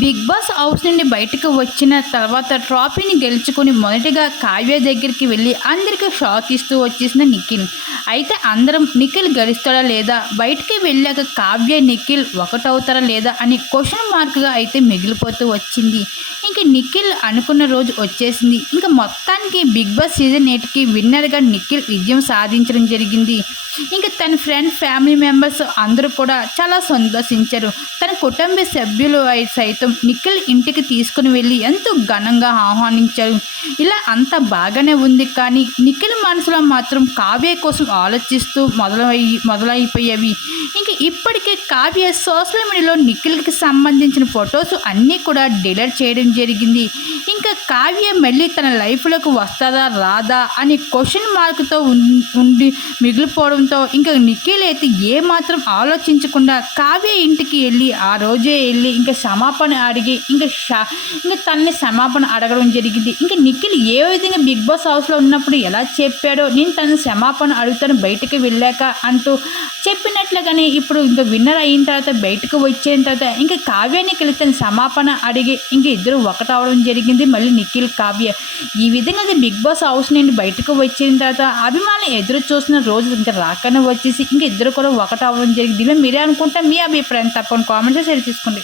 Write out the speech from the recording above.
Big boss house నుండి బయటకు వచ్చిన తర్వాత ట్రాఫీని గెలుచుకుని మొదటిగా కావ్య దగ్గరికి వెళ్ళి అందరికీ షాక్ ఇస్తూ వచ్చేసిన నిఖిల్. అయితే అందరం నిఖిల్ గెలుస్తాడా లేదా? బయటికి వెళ్ళాక కావ్య నిఖిల్ ఒకటవుతారా లేదా అని క్వశ్చన్ మార్క్గా అయితే మిగిలిపోతూ వచ్చింది. ఇంకా నిఖిల్ అనుకున్న రోజు వచ్చేసింది. ఇంకా మొత్తానికి బిగ్ బాస్ సీజన్ ఎయిట్కి విన్నర్గా నిఖిల్ విజయం సాధించడం జరిగింది. ఇంకా తన ఫ్రెండ్ ఫ్యామిలీ మెంబర్స్ అందరూ కూడా చాలా సంతోషించారు. తన కుటుంబ సభ్యులు సైతం నిఖిల్ ఇంటికి తీసుకుని వెళ్ళి ఎంతో ఘనంగా ఆహ్వానించారు. ఇలా అంత బాగానే ఉంది కానీ నిఖిల్ మనసులో మాత్రం కావ్య కోసం ఆలోచిస్తూ మొదలై మొదలైపోయేవి. ఇంకా ఇప్పటికే కావ్య సోషల్ మీడియాలో నిఖిల్కి సంబంధించిన ఫొటోస్ అన్నీ కూడా డిలీట్ చేయడం జరిగింది. ఇంకా కావ్య మళ్ళీ తన లైఫ్లోకి వస్తుందా రాదా అని క్వశ్చన్ మార్క్తో ఉండి ఉండి మిగిలిపోవడంతో ఇంకా నిఖిల్ అయితే ఏ మాత్రం ఆలోచించకుండా కావ్య ఇంటికి వెళ్ళి ఆ రోజే వెళ్ళి ఇంకా క్షమాపణ అడిగి ఇంకా షా ఇంకా తనని క్షమాపణ అడగడం జరిగింది. ఇంకా నిఖిల్ ఏ విధంగా బిగ్ బాస్ హౌస్లో ఉన్నప్పుడు ఎలా చెప్పాడో నేను తన క్షమాపణ అడుగుతాను బయటికి వెళ్ళాక అంటూ చెప్పినట్లుగానే ఇప్పుడు ఇంకా విన్నర్ అయిన తర్వాత బయటకు వచ్చిన తర్వాత ఇంకా కావ్యానికి వెళ్ళి తన క్షమాపణ అడిగి ఇంకా ఇద్దరు ఒకటవడం జరిగింది. మళ్ళీ నిఖిల్ కావ్య ఈ విధంగా అది బిగ్ బాస్ హౌస్ నుండి బయటకు వచ్చిన తర్వాత అభిమానులు ఎదురు చూసిన రోజు ఇంకా పక్కన వచ్చేసి ఇంకా ఇద్దరు కూడా ఒకటవడం జరిగింది. దీనిలో మీరే అనుకుంటే మీ అభిప్రాయం తప్పని కామెంట్స్ షేర్ చేసుకోండి.